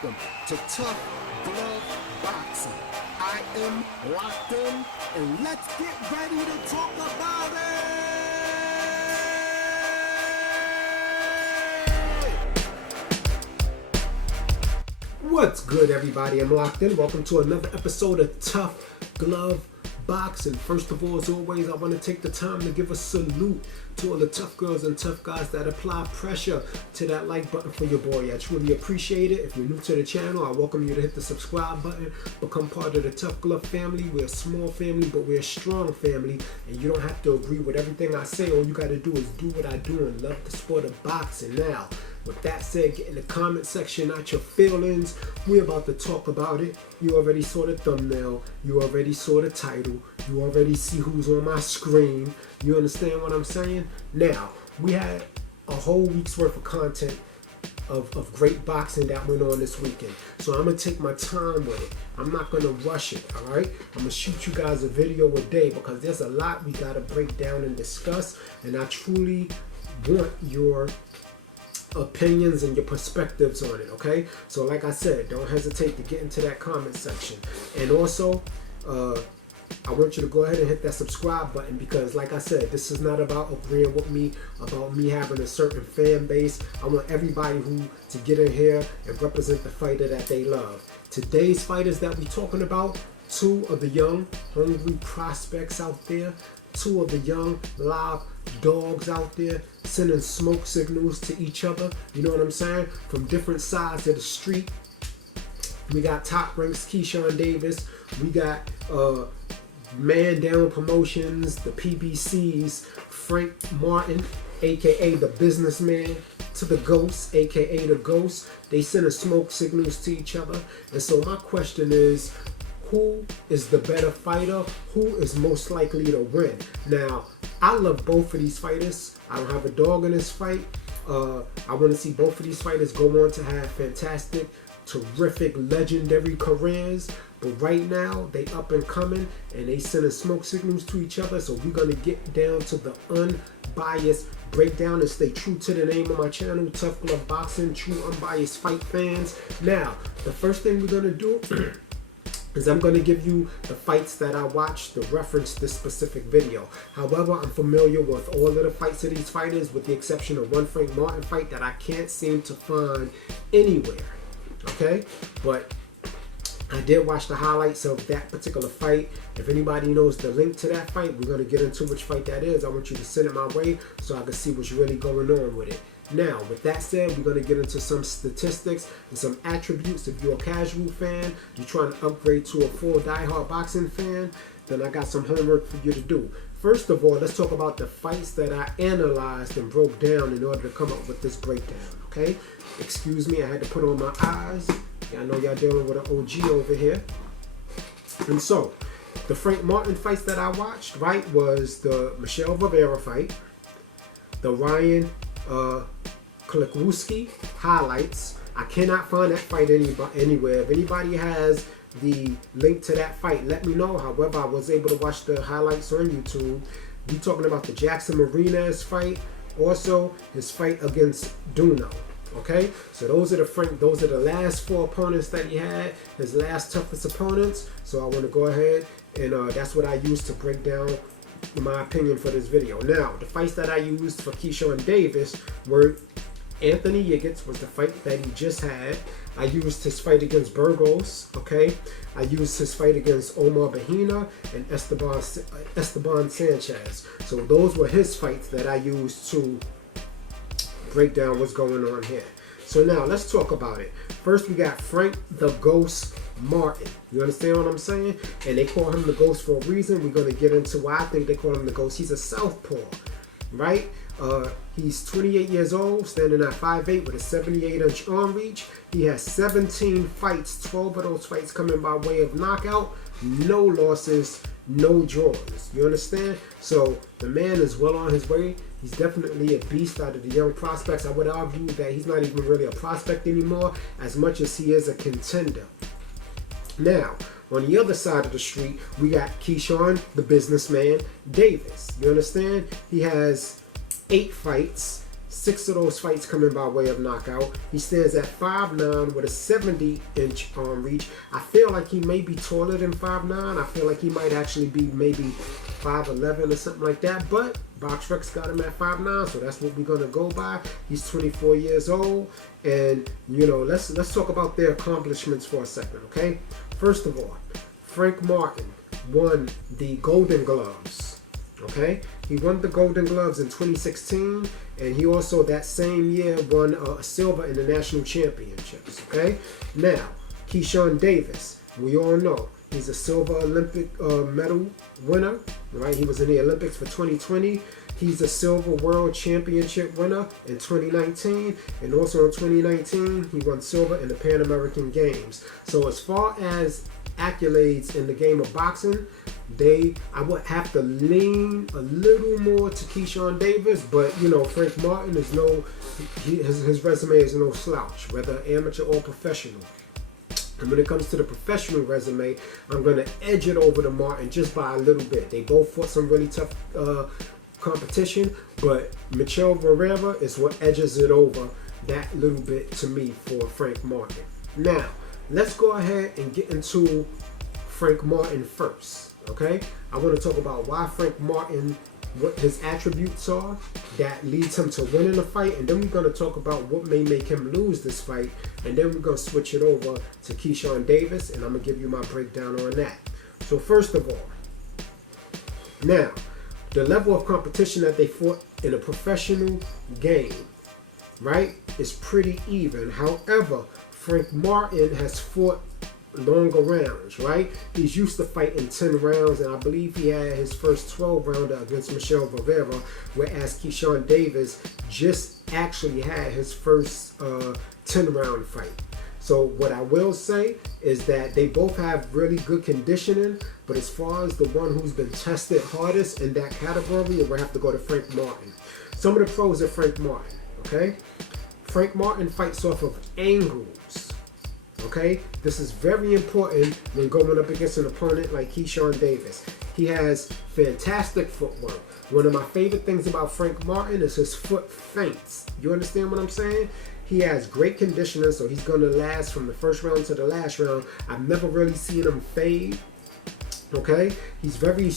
Welcome to Tough Glove Boxing. I am locked in, and let's get ready to talk about it! What's good, everybody? I'm locked in. Welcome to another episode of Tough Glove Boxing. First of all, as always, I want to take the time to give a salute to all the tough girls and tough guys that apply pressure to that like button for your boy. I truly appreciate it. If you're new to the channel, I welcome you to hit the subscribe button, become part of the Tough Glove family. We're a small family, but we're a strong family, and you don't have to agree with everything I say. All you got to do is do what I do and love the sport of boxing. Now, with that said, get in the comment section out your feelings. We're about to talk about it. You already saw the thumbnail. You already saw the title. You already see who's on my screen. You understand what I'm saying? Now, we had a whole week's worth of content of great boxing that went on this weekend. So I'm going to take my time with it. I'm not going to rush it, all right? I'm going to shoot you guys a video a day because there's a lot we got to break down and discuss. And I truly want your opinions and your perspectives on it, okay? So like I said, don't hesitate to get into that comment section. And also, I want you to go ahead and hit that subscribe button because, like I said, this is not about agreeing with me, about me having a certain fan base. I want everybody to get in here and represent the fighter that they love. Today's fighters that we're talking about, two of the young, hungry prospects out there, two of the young, live dogs out there sending smoke signals to each other. You know what I'm saying? From different sides of the street. We got Top Ranks Keyshawn Davis. We got Man Down Promotions, the PBCs, Frank Martin, aka the businessman, to the Ghost, aka the Ghost. They sending smoke signals to each other. And so my question is, who is the better fighter? Who is most likely to win? Now, I love both of these fighters. I don't have a dog in this fight. I want to see both of these fighters go on to have fantastic, terrific, legendary careers. But right now, they up and coming, and they sending smoke signals to each other. So we're going to get down to the unbiased breakdown and stay true to the name of my channel, Tough Glove Boxing, true unbiased fight fans. Now, the first thing we're going to do is I'm going to give you the fights that I watched to reference this specific video. However, I'm familiar with all of the fights of these fighters with the exception of one Frank Martin fight that I can't seem to find anywhere. Okay? But I did watch the highlights of that particular fight. If anybody knows the link to that fight, we're going to get into which fight that is. I want you to send it my way so I can see what's really going on with it. Now, with that said, we're going to get into some statistics and some attributes. If you're a casual fan, you're trying to upgrade to a full diehard boxing fan, then I got some homework for you to do. First of all, let's talk about the fights that I analyzed and broke down in order to come up with this breakdown, okay? Excuse me, I had to put on my eyes. I know y'all dealing with an OG over here. And so, the Frank Martin fights that I watched, right, was the Michelle Rivera fight, the Ryan Klickowski highlights. I cannot find that fight anywhere. If anybody has the link to that fight, let me know. However, I was able to watch the highlights on YouTube. We talking about the Jackson Marinas fight, also his fight against Duno. Okay, so those are the last four opponents that he had, his last toughest opponents. So I want to go ahead and that's what I used to break down my opinion for this video. Now, the fights that I used for Keyshawn Davis were Anthony Yiggins was the fight that he just had. I used his fight against Burgos, okay? I used his fight against Omar Bahina and Esteban Sanchez. So those were his fights that I used to break down what's going on here. So now, let's talk about it. First, we got Frank the Ghost Martin. You understand what I'm saying? And they call him the Ghost for a reason. We're going to get into why I think they call him the Ghost. He's a southpaw, right? He's 28 years old, standing at 5'8" with a 78-inch arm reach. He has 17 fights, 12 of those fights coming by way of knockout. No losses, no draws. You understand? So the man is well on his way. He's definitely a beast out of the young prospects. I would argue that he's not even really a prospect anymore as much as he is a contender. Now, on the other side of the street, we got Keyshawn, the businessman, Davis. You understand? He has 8 fights, 6 of those fights coming by way of knockout. He stands at 5'9" with a 70-inch arm reach. I feel like he may be taller than 5'9". I feel like he might actually be maybe 5'11" or something like that. But BoxRec got him at 5'9", so that's what we're gonna go by. He's 24 years old, and let's talk about their accomplishments for a second, okay? First of all, Frank Martin won the Golden Gloves. Okay, he won the Golden Gloves in 2016, and he also that same year won a silver in the national championships. Okay, now Keyshawn Davis, we all know he's a silver Olympic medal winner. Right, he was in the Olympics for 2020. He's a silver world championship winner in 2019, and also in 2019 he won silver in the Pan American Games. So as far as accolades in the game of boxing, I would have to lean a little more to Keyshawn Davis, but Frank Martin is his resume is no slouch, whether amateur or professional. And when it comes to the professional resume, I'm going to edge it over to Martin just by a little bit. They both fought some really tough competition, but Michel Barrera is what edges it over that little bit to me for Frank Martin. Now, let's go ahead and get into Frank Martin first, okay? I want to talk about why Frank Martin, what his attributes are that leads him to winning a fight, and then we're going to talk about what may make him lose this fight, and then we're going to switch it over to Keyshawn Davis, and I'm going to give you my breakdown on that. So first of all, now, the level of competition that they fought in a professional game, right, is pretty even. However, Frank Martin has fought longer rounds, right? He's used to fighting 10 rounds, and I believe he had his first 12-rounder against Michel Barrera, whereas Keyshawn Davis just actually had his first 10-round fight. So what I will say is that they both have really good conditioning, but as far as the one who's been tested hardest in that category, it would have to go to Frank Martin. Some of the pros of Frank Martin, okay? Frank Martin fights off of angles, okay? This is very important when going up against an opponent like Keyshawn Davis. He has fantastic footwork. One of my favorite things about Frank Martin is his foot feints. You understand what I'm saying? He has great conditioning, so he's going to last from the first round to the last round. I've never really seen him fade. Okay, he's very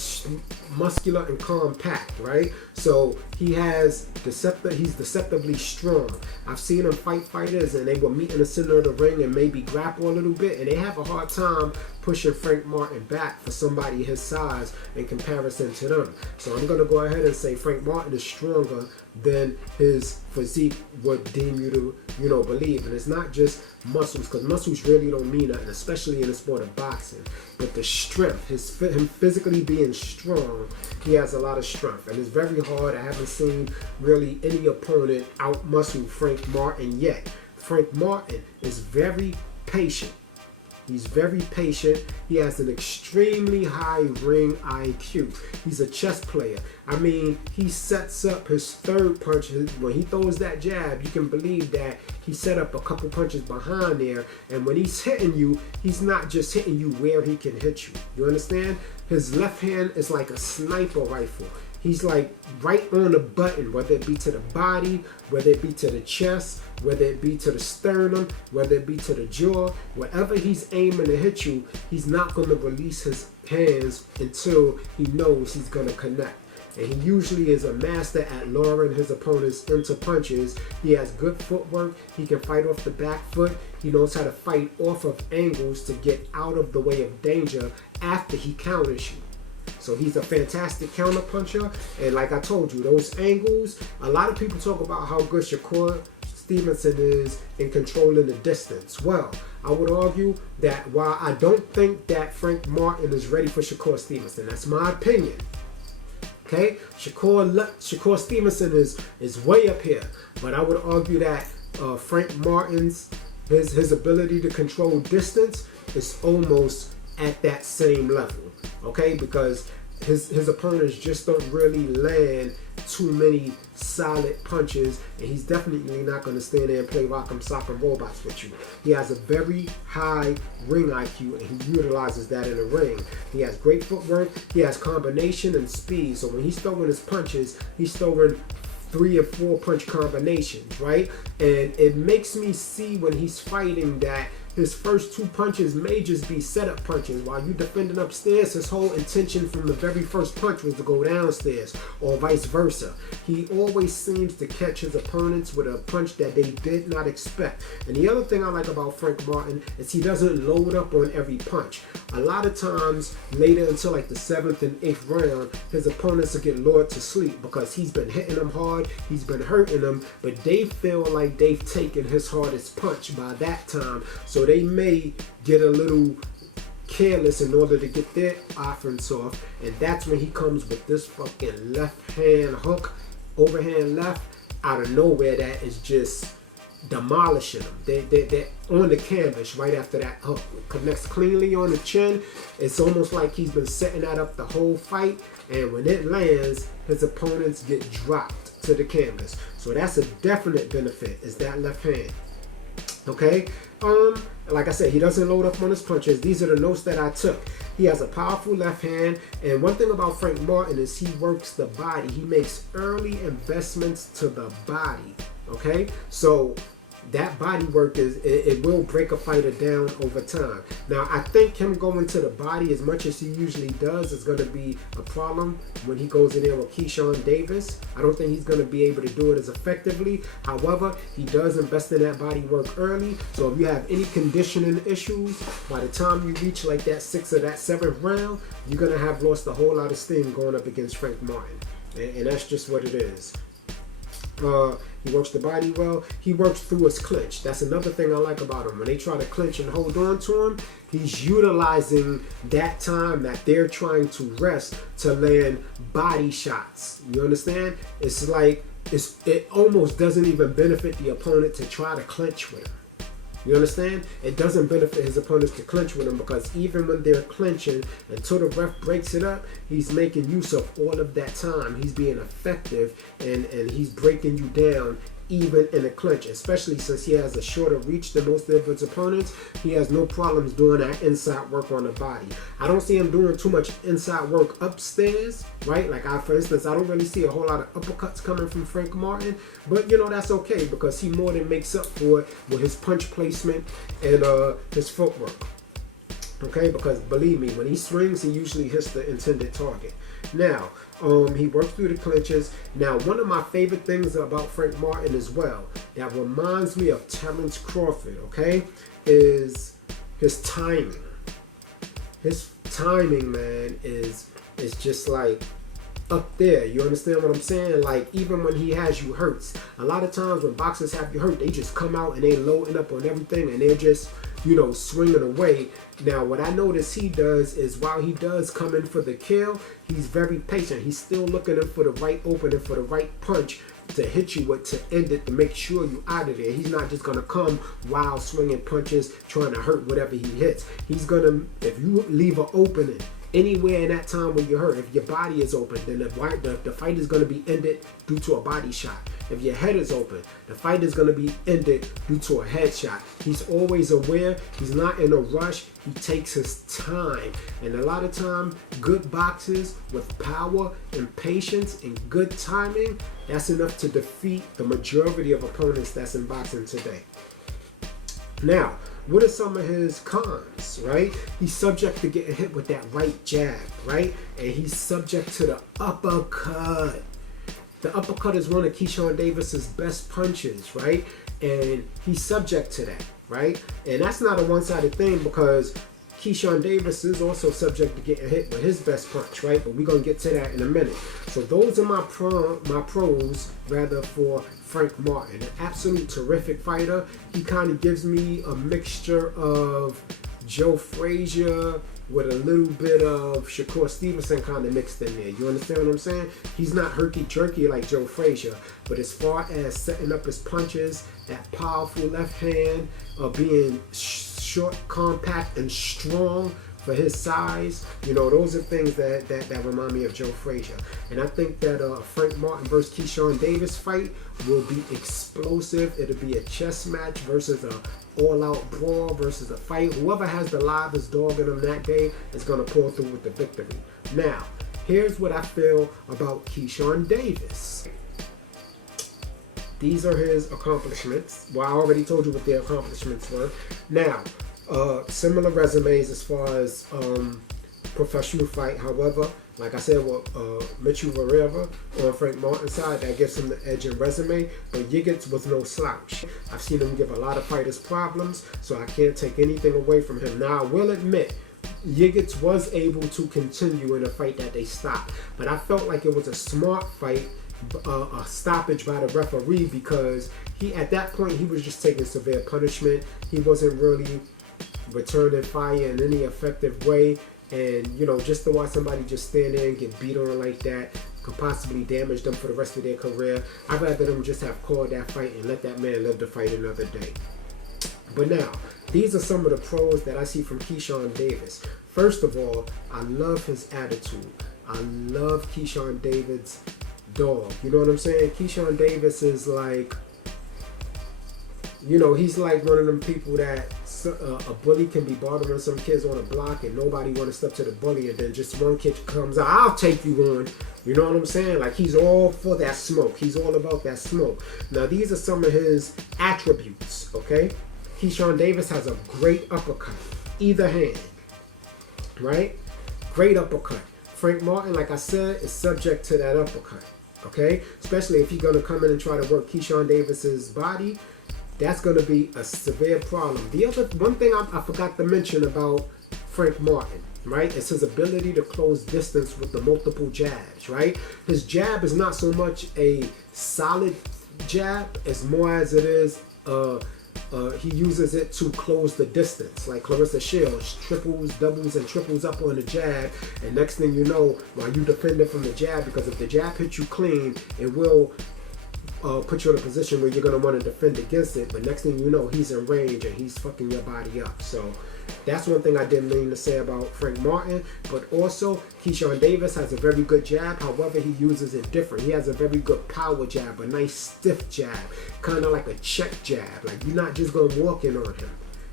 muscular and compact, right? So he's deceptively strong. I've seen him fight fighters, and they will meet in the center of the ring and maybe grapple a little bit, and they have a hard time pushing Frank Martin back for somebody his size in comparison to them. So I'm going to go ahead and say Frank Martin is stronger than his physique would deem you to, believe. And it's not just muscles, because muscles really don't mean nothing, especially in the sport of boxing. But the strength, him physically being strong, he has a lot of strength. And it's very hard. I haven't seen really any opponent out-muscle Frank Martin yet. Frank Martin is very patient. He's very patient. He has an extremely high ring IQ. He's a chess player. I mean, he sets up his third punch. When he throws that jab, you can believe that he set up a couple punches behind there. And when he's hitting you, he's not just hitting you where he can hit you. You understand? His left hand is like a sniper rifle. He's like right on the button, whether it be to the body, whether it be to the chest, whether it be to the sternum, whether it be to the jaw. Wherever he's aiming to hit you, he's not going to release his hands until he knows he's going to connect. And he usually is a master at luring his opponents into punches. He has good footwork. He can fight off the back foot. He knows how to fight off of angles to get out of the way of danger after he counters you. So he's a fantastic counter puncher. And like I told you, those angles, a lot of people talk about how good Shakur Stevenson is in controlling the distance. Well, I would argue that while I don't think that Frank Martin is ready for Shakur Stevenson, that's my opinion. Okay, Shakur Stevenson is way up here, but I would argue that Frank Martin's his ability to control distance is almost at that same level. Okay, because his opponents just don't really land too many solid punches, and he's definitely not going to stand there and play rock'em sock'em robots with you. He has a very high ring IQ, and he utilizes that in the ring. He has great footwork. He has combination and speed. So when he's throwing his punches, he's throwing 3 or 4 punch combinations, right? And it makes me see when he's fighting that his first 2 punches may just be setup punches. While you defending upstairs, his whole intention from the very first punch was to go downstairs, or vice versa. He always seems to catch his opponents with a punch that they did not expect. And the other thing I like about Frank Martin is he doesn't load up on every punch. A lot of times, later until like the 7th and 8th round, his opponents will get lured to sleep because he's been hitting them hard, he's been hurting them, but they feel like they've taken his hardest punch by that time. So they may get a little careless in order to get their offense off, and that's when he comes with this fucking left hand hook, overhand left, out of nowhere that is just demolishing them. They're on the canvas right after that hook. It connects cleanly on the chin. It's almost like he's been setting that up the whole fight, and when it lands, his opponents get dropped to the canvas. So that's a definite benefit, is that left hand. Okay, like I said, he doesn't load up on his punches. These are the notes that I took. He has a powerful left hand, and one thing about Frank Martin is he works the body. He makes early investments to the body. Okay, so that body work it will break a fighter down over time. Now, I think him going to the body as much as he usually does is going to be a problem when he goes in there with Keyshawn Davis. I don't think he's going to be able to do it as effectively. However, he does invest in that body work early. So if you have any conditioning issues, by the time you reach like that 6th or that 7th round, you're going to have lost a whole lot of steam going up against Frank Martin. And that's just what it is. He works the body well. He works through his clinch. That's another thing I like about him. When they try to clinch and hold on to him, he's utilizing that time that they're trying to rest to land body shots. You understand? It's like it almost doesn't even benefit the opponent to try to clinch with him. You understand? It doesn't benefit his opponents to clinch with him, because even when they're clinching, until the ref breaks it up, he's making use of all of that time. He's being effective, and he's breaking you down even in a clinch, especially since he has a shorter reach than most of his opponents. He has no problems doing that inside work on the body. I don't see him doing too much inside work upstairs, right? Like, for instance, I don't really see a whole lot of uppercuts coming from Frank Martin, but you know, that's okay, because he more than makes up for it with his punch placement and his footwork. Okay, because believe me, when he swings, he usually hits the intended target. Now, he works through the clinches. Now, one of my favorite things about Frank Martin as well, that reminds me of Terence Crawford, okay, is his timing. His timing, man, is just like up there. You understand what I'm saying? Like, even when he has you hurt, a lot of times when boxers have you hurt, they just come out and they loading up on everything, and they're just, you know, swinging away. Now, what I notice he does is, while he does come in for the kill, he's very patient. He's still looking in for the right opening, for the right punch to hit you with, to end it, to make sure you out of there. He's not just going to come wild swinging punches trying to hurt whatever he hits. He's going to, if you leave an opening anywhere in that time when you're hurt, if your body is open, then the fight is going to be ended due to a body shot. If your head is open, the fight is going to be ended due to a headshot. He's always aware. He's not in a rush. He takes his time. And a lot of time, good boxers with power and patience and good timing, that's enough to defeat the majority of opponents that's in boxing today. Now, what are some of his cons, right? He's subject to getting hit with that right jab, right? And he's subject to the uppercut. The uppercut is one of Keyshawn Davis's best punches, right? And he's subject to that, right? And that's not a one-sided thing, because Keyshawn Davis is also subject to getting hit with his best punch, right? But we're going to get to that in a minute. So those are my pros, rather, for Frank Martin. An absolute terrific fighter. He kind of gives me a mixture of Joe Frazier with a little bit of Shakur Stevenson kind of mixed in there. You understand what I'm saying? He's not herky-jerky like Joe Frazier, but as far as setting up his punches, that powerful left hand, being short, compact, and strong for his size, you know, those are things that remind me of Joe Frazier. And I think that Frank Martin versus Keyshawn Davis fight will be explosive. It'll be a chess match versus a all-out brawl versus a fight. Whoever has the livest dog in them that day is going to pull through with the victory. Now, here's what I feel about Keyshawn Davis. these are his accomplishments. Well, I already told you what their accomplishments were. Now, similar resumes as far as professional fight. However, like I said, with Mitchell Varela on Frank Martin's side, that gives him the edge in resume. But Yiggins was no slouch. I've seen him give a lot of fighters problems, so I can't take anything away from him. Now, I will admit, Yiggins was able to continue in a fight that they stopped. But I felt like it was a smart fight, a stoppage by the referee, because at that point, he was just taking severe punishment. He wasn't really returning fire in any effective way. And, you know, just to watch somebody just stand there and get beat on like that could possibly damage them for the rest of their career. I'd rather them just have called that fight and let that man live to fight another day. But now, these are some of the pros that I see from Keyshawn Davis. First of all, I love his attitude. I love Keyshawn Davis' dog. You know what I'm saying? Keyshawn Davis is like, you know, he's like one of them people that a bully can be bothering some kids on a block and nobody want to step to the bully, and then just one kid comes out, I'll take you on. You know what I'm saying? Like, he's all for that smoke. He's all about that smoke. Now, these are some of his attributes, okay? Keyshawn Davis has a great uppercut, either hand, right? Great uppercut. Frank Martin, like I said, is subject to that uppercut, okay? Especially if he's going to come in and try to work Keyshawn Davis's body. That's going to be a severe problem. The other one thing I forgot to mention about Frank Martin, right, is his ability to close distance with the multiple jabs, right? His jab is not so much a solid jab as more as it is he uses it to close the distance. Like Clarissa Shields, triples, doubles, and triples up on the jab, and next thing you know, while you defend it from the jab, because if the jab hits you clean, it will put you in a position where you're going to want to defend against it, but next thing you know, he's in range and he's fucking your body up. So that's one thing I didn't mean to say about Frank Martin. But also, Keyshawn Davis has a very good jab. However, he uses it different. He has a very good power jab, a nice stiff jab, kind of like a check jab. Like, you're not just going to walk in on him.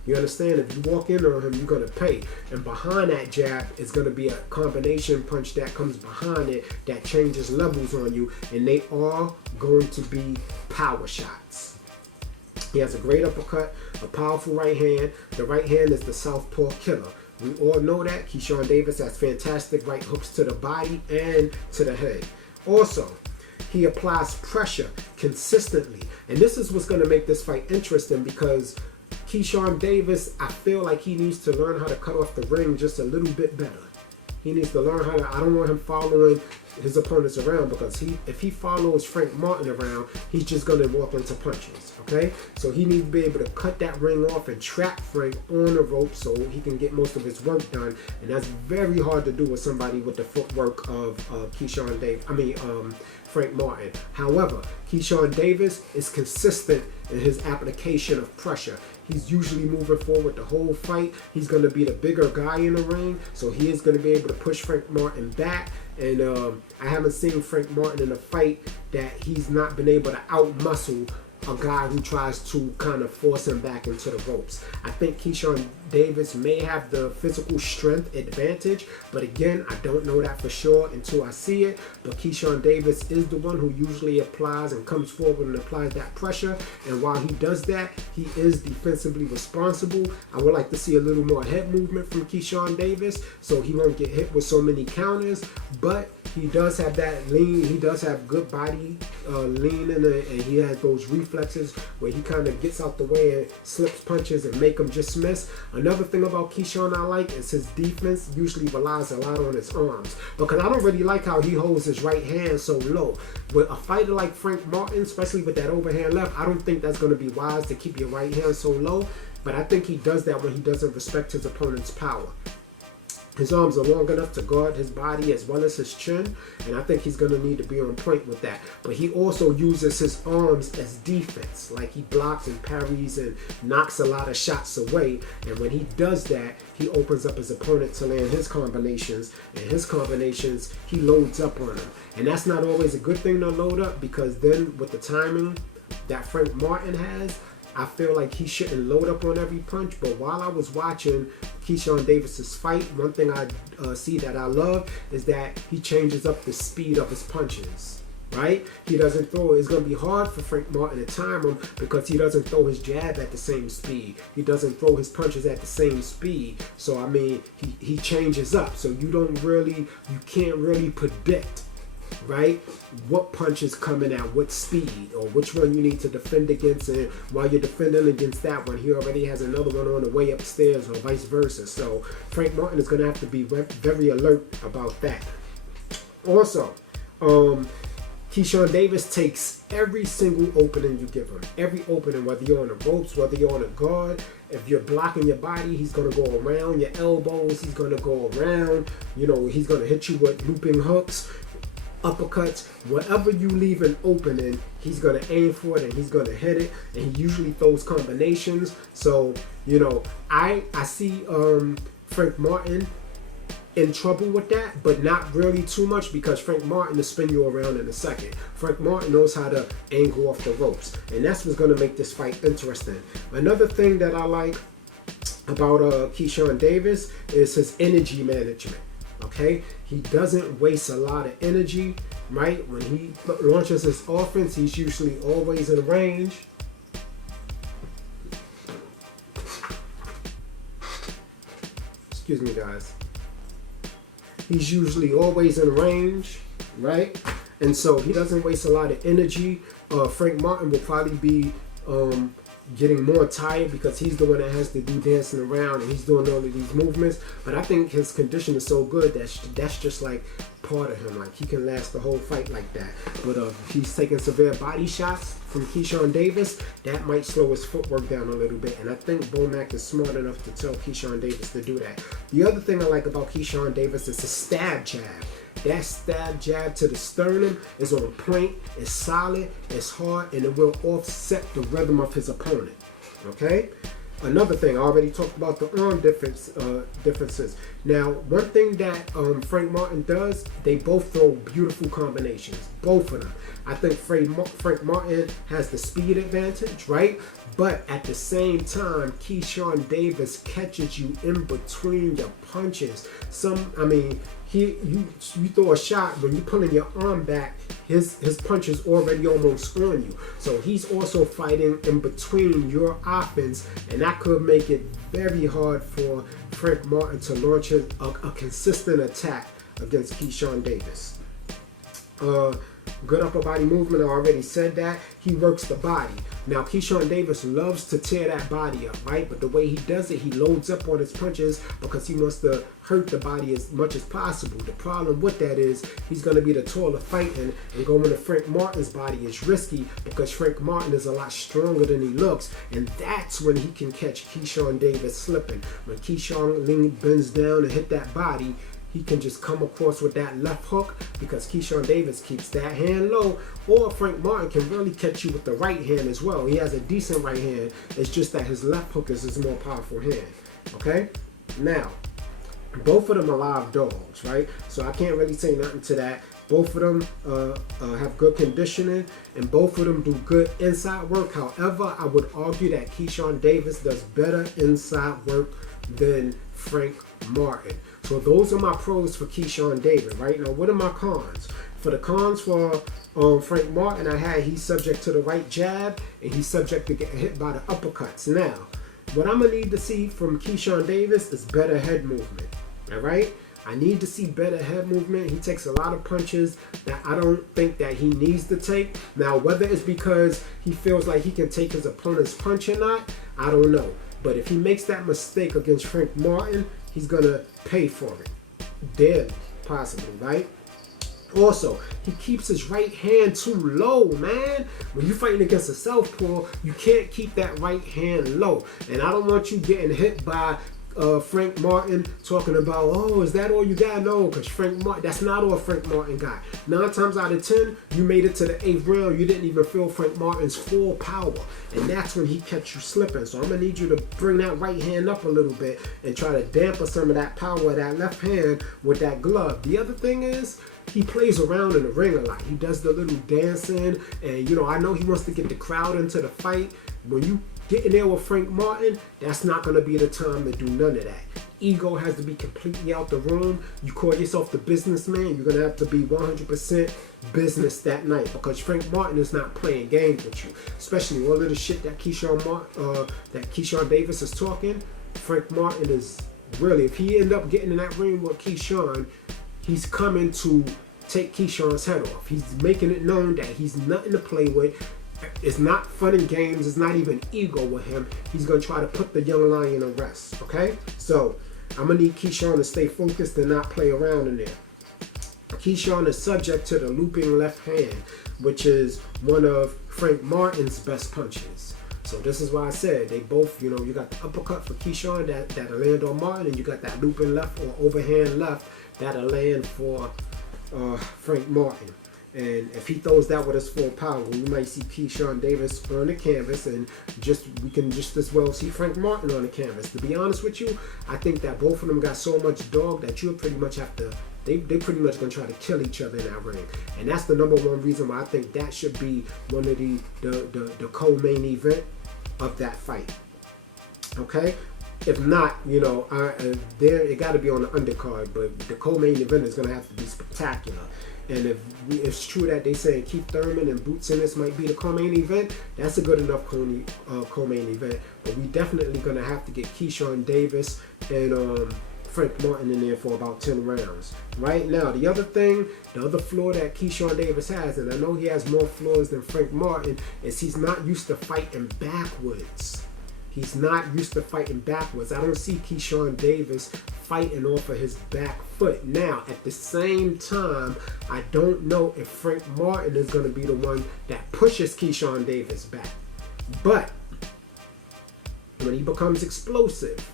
You understand? If you walk in on him, you're going to pay. And behind that jab is going to be a combination punch that comes behind it that changes levels on you. And they are going to be power shots. He has a great uppercut, a powerful right hand. The right hand is the southpaw killer. We all know that. Keyshawn Davis has fantastic right hooks to the body and to the head. Also, he applies pressure consistently. And this is what's going to make this fight interesting, because Keyshawn Davis, I feel like he needs to learn how to cut off the ring just a little bit better. He needs to learn how to, I don't want him following his opponents around, because if he follows Frank Martin around, he's just going to walk into punches, okay? So he needs to be able to cut that ring off and trap Frank on the rope so he can get most of his work done. And that's very hard to do with somebody with the footwork of Frank Martin. However, Keyshawn Davis is consistent in his application of pressure. He's usually moving forward the whole fight. He's going to be the bigger guy in the ring, so he is going to be able to push Frank Martin back. And I haven't seen Frank Martin in a fight that he's not been able to out-muscle a guy who tries to kind of force him back into the ropes. I think Keyshawn Davis may have the physical strength advantage, but again, I don't know that for sure until I see it. But Keyshawn Davis is the one who usually applies and comes forward and applies that pressure. And while he does that, he is defensively responsible. I would like to see a little more head movement from Keyshawn Davis so he won't get hit with so many counters. But he does have that lean. He does have good body lean in it, and he has those reflexes where he kind of gets out the way and slips punches and make them just miss. Another thing about Keyshawn I like is his defense usually relies a lot on his arms, because I don't really like how he holds his right hand so low. With a fighter like Frank Martin, especially with that overhand left, I don't think that's going to be wise to keep your right hand so low, but I think he does that when he doesn't respect his opponent's power. His arms are long enough to guard his body as well as his chin, and I think he's going to need to be on point with that. But he also uses his arms as defense. Like, he blocks and parries and knocks a lot of shots away, and when he does that, he opens up his opponent to land his combinations, and his combinations, he loads up on them. And that's not always a good thing to load up, because then with the timing that Frank Martin has, I feel like he shouldn't load up on every punch. But while I was watching Keyshawn Davis's fight, one thing I see that I love is that he changes up the speed of his punches. right? He doesn't throw. It's going to be hard for Frank Martin to time him because he doesn't throw his jab at the same speed. He doesn't throw his punches at the same speed. So, I mean, he changes up. So you can't really predict, right, what punch is coming at what speed or which one you need to defend against. And while you're defending against that one, he already has another one on the way upstairs or vice versa. So Frank Martin is going to have to be very alert about that. Also, Keyshawn Davis takes every single opening you give him. Every opening, whether you're on the ropes, whether you're on a guard. If you're blocking your body, he's going to go around your elbows. He's going to go around. He's going to hit you with looping hooks, uppercuts. Whatever you leave an opening, he's going to aim for it and he's going to hit it. And he usually throws combinations. So, I see Frank Martin in trouble with that, but not really too much because Frank Martin will spin you around in a second. Frank Martin knows how to angle off the ropes, and that's what's going to make this fight interesting. Another thing that I like about Keyshawn Davis is his energy management. Okay, he doesn't waste a lot of energy, right? When he launches his offense, he's usually always in range. Excuse me, guys. He's usually always in range, right? And so he doesn't waste a lot of energy. Frank Martin will probably be getting more tired because he's the one that has to do dancing around and he's doing all of these movements. But I think his condition is so good that that's just like part of him. Like he can last the whole fight like that. But if he's taking severe body shots from Keyshawn Davis, that might slow his footwork down a little bit. And I think Bomac is smart enough to tell Keyshawn Davis to do that. The other thing I like about Keyshawn Davis is the stab jab. That stab jab to the sternum is on point, it's solid, it's hard, and it will offset the rhythm of his opponent. Okay? Another thing, I already talked about the arm differences. Now, one thing that Frank Martin does, they both throw beautiful combinations. Both of them. I think Frank Martin has the speed advantage, right? But at the same time, Keyshawn Davis catches you in between your punches. You throw a shot, when you're pulling your arm back, his punch is already almost on you. So he's also fighting in between your offense, and that could make it very hard for Frank Martin to launch a consistent attack against Keyshawn Davis. Good upper body movement, I already said that. He works the body. Now, Keyshawn Davis loves to tear that body up, right? But the way he does it, he loads up on his punches because he wants to hurt the body as much as possible. The problem with that is he's going to be the taller fighting, and going to Frank Martin's body is risky because Frank Martin is a lot stronger than he looks, and that's when he can catch Keyshawn Davis slipping. When Keyshawn bends down and hit that body, he can just come across with that left hook because Keyshawn Davis keeps that hand low, or Frank Martin can really catch you with the right hand as well. He has a decent right hand. It's just that his left hook is his more powerful hand. Okay? Now, both of them are live dogs, right? So I can't really say nothing to that. Both of them have good conditioning, and both of them do good inside work. However, I would argue that Keyshawn Davis does better inside work than Frank Martin. So those are my pros for Keyshawn Davis, right? Now, what are my cons? For the cons for Frank Martin, he's subject to the right jab, and he's subject to getting hit by the uppercuts. Now, what I'm going to need to see from Keyshawn Davis is better head movement, all right? I need to see better head movement. He takes a lot of punches that I don't think that he needs to take. Now, whether it's because he feels like he can take his opponent's punch or not, I don't know. But if he makes that mistake against Frank Martin, he's going to pay for it. Dead, possibly, right? Also, he keeps his right hand too low, man. When you're fighting against a southpaw, you can't keep that right hand low. And I don't want you getting hit by Frank Martin talking about, oh, is that all you got? No, because Frank Martin, that's not all Frank Martin got. 9 times out of 10, you made it to the 8th round, you didn't even feel Frank Martin's full power. And that's when he catch you slipping. So I'm going to need you to bring that right hand up a little bit and try to dampen some of that power of that left hand with that glove. The other thing is, he plays around in the ring a lot. He does the little dancing, and I know he wants to get the crowd into the fight. When you get in there with Frank Martin, that's not going to be the time to do none of that. ego has to be completely out the room. You call yourself the businessman, you're gonna have to be 100% business that night, because Frank Martin is not playing games with you. Especially all of the shit that Keyshawn Davis is talking. Frank Martin is really, if he end up getting in that ring with Keyshawn, he's coming to take Keyshawn's head off. He's making it known that he's nothing to play with. It's not fun and games. It's not even ego with him. He's going to try to put the young lion to rest, okay? So I'm going to need Keyshawn to stay focused and not play around in there. Keyshawn is subject to the looping left hand, which is one of Frank Martin's best punches. So this is why I said they both, you got the uppercut for Keyshawn that'll land on Martin, and you got that looping left or overhand left that'll land for Frank Martin. And if he throws that with his full power, you might see Keyshawn Davis on the canvas, and we can just as well see Frank Martin on the canvas. To be honest with you, I think that both of them got so much dog that you'll pretty much have to, they pretty much gonna try to kill each other in that ring. And that's the number one reason why I think that should be one of the co-main event of that fight. Okay? If not, it got to be on the undercard, but the co-main event is going to have to be spectacular. And if it's true that they say Keith Thurman and Boots Ennis might be the co-main event, that's a good enough co-main event. But we definitely going to have to get Keyshawn Davis and Frank Martin in there for about 10 rounds. Right now, the other flaw that Keyshawn Davis has, and I know he has more flaws than Frank Martin, is he's not used to fighting backwards. He's not used to fighting backwards. I don't see Keyshawn Davis fighting off of his back foot. Now, at the same time, I don't know if Frank Martin is going to be the one that pushes Keyshawn Davis back. But when he becomes explosive,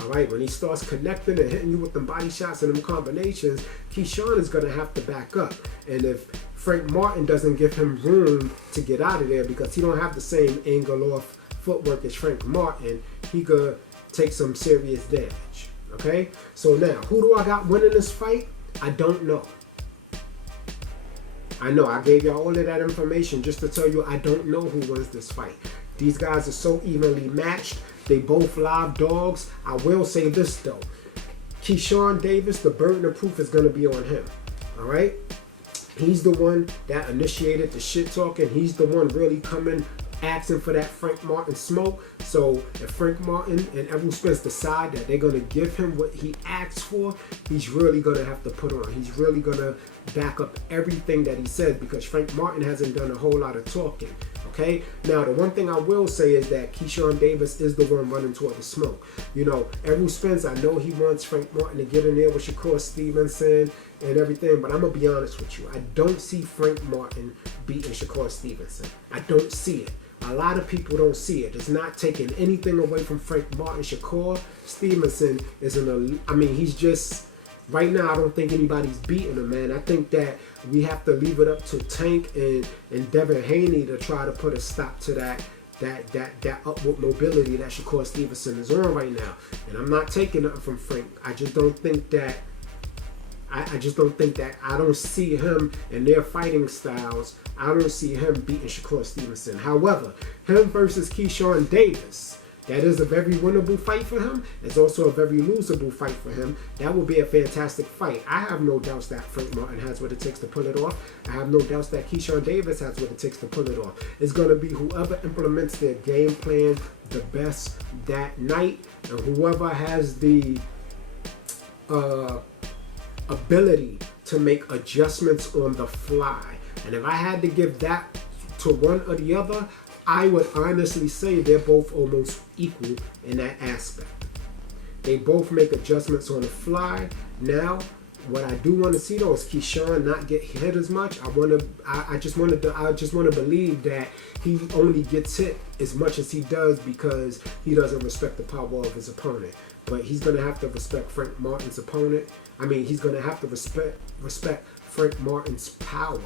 all right, when he starts connecting and hitting you with them body shots and them combinations, Keyshawn is going to have to back up. And if Frank Martin doesn't give him room to get out of there because he don't have the same angle off footwork as Frank Martin, he could take some serious damage. Okay? So now, who do I got winning this fight? I don't know. I know I gave y'all all of that information just to tell you I don't know who wins this fight. These guys are so evenly matched. They both live dogs. I will say this though. Keyshawn Davis, the burden of proof is going to be on him. All right? He's the one that initiated the shit talking. He's the one really coming asking for that Frank Martin smoke. So if Frank Martin and Errol Spence decide that they're going to give him what he asked for, he's really going to have to put on. He's really going to back up everything that he says, because Frank Martin hasn't done a whole lot of talking. Okay? Now, the one thing I will say is that Keyshawn Davis is the one running toward the smoke. Errol Spence, I know he wants Frank Martin to get in there with Shakur Stevenson and everything, but I'm going to be honest with you. I don't see Frank Martin beating Shakur Stevenson. I don't see it. A lot of people don't see it. It's not taking anything away from Frank Martin. Shakur Stevenson he's just, right now, I don't think anybody's beating him, man. I think that we have to leave it up to Tank and Devin Haney to try to put a stop to that upward mobility that Shakur Stevenson is on right now. And I'm not taking nothing from Frank. I just don't think that I don't see him and their fighting styles. I don't see him beating Shakur Stevenson. However, him versus Keyshawn Davis, that is a very winnable fight for him. It's also a very losable fight for him. That will be a fantastic fight. I have no doubts that Frank Martin has what it takes to pull it off. I have no doubts that Keyshawn Davis has what it takes to pull it off. It's going to be whoever implements their game plan the best that night, and whoever has the ability to make adjustments on the fly. And if I had to give that to one or the other, I would honestly say they're both almost equal in that aspect. They both make adjustments on the fly. Now, what I do want to see though is Keyshawn not get hit as much. I just want to believe that he only gets hit as much as he does because he doesn't respect the power of his opponent. But he's going to have to respect Frank Martin's opponent. He's going to have to respect Frank Martin's power.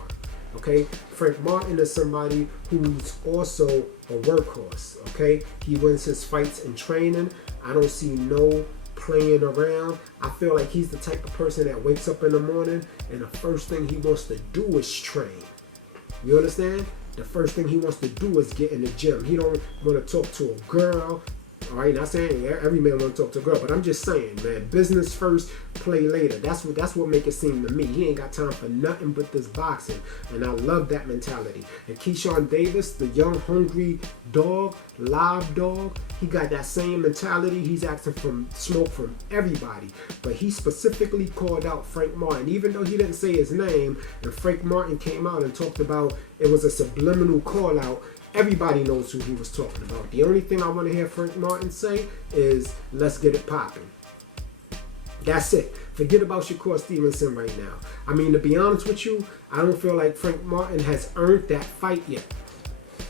Okay? Frank Martin is somebody who's also a workhorse. Okay? He wins his fights in training. I don't see no playing around. I feel like he's the type of person that wakes up in the morning and the first thing he wants to do is train. You understand? The first thing he wants to do is get in the gym. He don't want to talk to a girl. All right, not saying every man want to talk to a girl, but I'm just saying, man, business first, play later. That's what make it seem to me. He ain't got time for nothing but this boxing, and I love that mentality. And Keyshawn Davis, the young, hungry dog, live dog, he got that same mentality. He's asking for smoke from everybody, but he specifically called out Frank Martin, even though he didn't say his name. And Frank Martin came out and talked about it was a subliminal call out. Everybody knows who he was talking about. The only thing I want to hear Frank Martin say is, let's get it popping. That's it. Forget about Shakur Stevenson right now. I mean, to be honest with you, I don't feel like Frank Martin has earned that fight yet.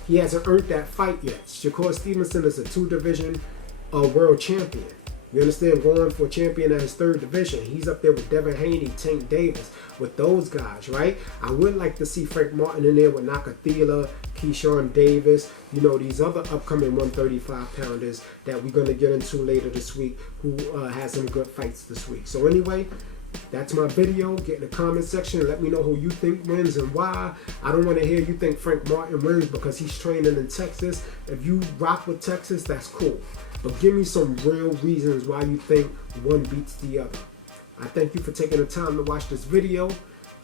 He hasn't earned that fight yet. Shakur Stevenson is a 2-division world champion. You understand? Going for a champion at his 3rd division. He's up there with Devin Haney, Tank Davis, with those guys, right? I would like to see Frank Martin in there with Nakathila, Keyshawn Davis, you know, these other upcoming 135-pounders that we're going to get into later this week who has some good fights this week. So anyway, that's my video. Get in the comment section and let me know who you think wins and why. I don't want to hear you think Frank Martin wins because he's training in Texas. If you rock with Texas, that's cool. But give me some real reasons why you think one beats the other. I thank you for taking the time to watch this video.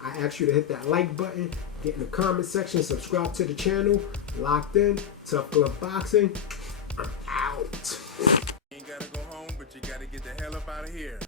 I ask you to hit that like button, get in the comment section, subscribe to the channel. Locked in, Tough Glove Boxing. I'm out. You ain't gotta go home, but you gotta get the hell up out of here.